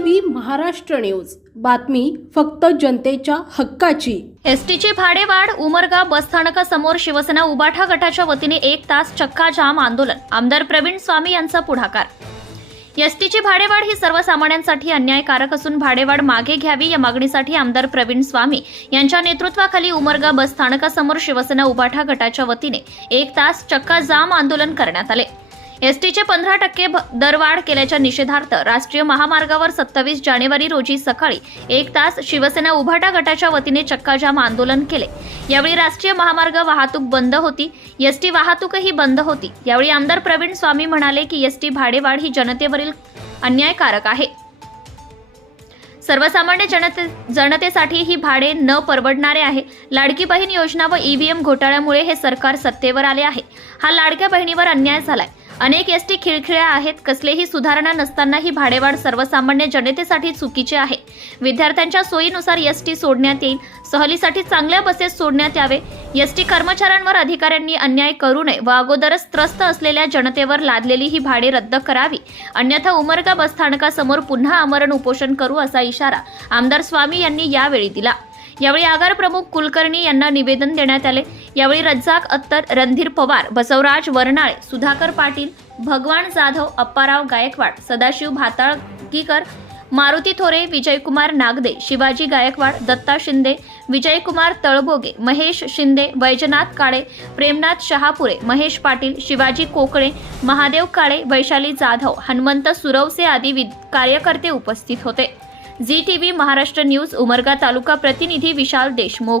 TV Maharashtra news. बातमी फक्त जनतेच्या हक्काची. एसटीची भाडेवाढ उमरगा बसस्थानकासमोर शिवसेना उबाठा गटाच्या वतीने एक तास चक्का जाम आंदोलन. आमदार प्रवीण स्वामी यांचा पुढाकार. एसटीची भाडेवाढ ही सर्वसामान्यांसाठी अन्यायकारक असून भाडेवाढ मागे घ्यावी या मागणीसाठी आमदार प्रवीण स्वामी यांच्या नेतृत्वाखाली उमरगा बस स्थानकासमोर शिवसेना उबाठा गटाच्या वतीने एक तास चक्का जाम आंदोलन करण्यात आले. एसटीचे पंधरा टक्के दरवाढ केल्याच्या निषेधार्थ राष्ट्रीय महामार्गावर सत्तावीस जानेवारी रोजी सकाळी एक तास शिवसेना उभाटा गटाच्या वतीने चक्काजाम आंदोलन केले. यावेळी राष्ट्रीय महामार्ग वाहतूक बंद होती एसटी वाहतूकही बंद होती. यावेळी आमदार प्रवीण स्वामी म्हणाले की एसटी भाडेवाढ ही जनतेवरील अन्यायकारक आहे. सर्वसामान्य जनते जनतेसाठी ही भाडे न परवडणारे आहे. लाडकी बहीण योजना व ईव्हीएम घोटाळ्यामुळे हे सरकार सत्तेवर आले आहे. हा लाडक्या बहिणीवर अन्याय झालाय. अनेक एस टी खिळखिळ्या आहेत. कसलेही सुधारणा नसताना ही भाडेवाढ सर्वसामान्य जनतेसाठी चुकीची आहे. विद्यार्थ्यांच्या सोयीनुसार एस टी सोडण्यात येईल. सहलीसाठी चांगल्या बसेस सोडण्यात यावे. एस टी कर्मचाऱ्यांवर अधिकाऱ्यांनी अन्याय करू नये व अगोदरच त्रस्त असलेल्या जनतेवर लादलेली ही भाडे रद्द करावी. अन्यथा उमरगा बसस्थानकासमोर पुन्हा आमरण उपोषण करू असा इशारा आमदार स्वामी यांनी यावेळी दिला. यावेळी आगार प्रमुख कुलकर्णी यांना निवेदन देण्यात आले. यावेळी रज्जाक अत्तर रणधीर पवार बसवराज वरनाळे सुधाकर पाटील भगवान जाधव अप्पाराव गायकवाड सदाशिव भाताळकीकर मारुती थोरे विजयकुमार नागदे शिवाजी गायकवाड दत्ता शिंदे विजयकुमार तळभोगे महेश शिंदे वैजनाथ काळे प्रेमनाथ शहापुरे महेश पाटील शिवाजी कोकळे महादेव काळे वैशाली जाधव हनुमंत सुरवसे आदी वि- कार्यकर्ते उपस्थित होते. Zee T V Maharashtra news Umarga taluka प्रतिनिधी Vishal Deshmukh.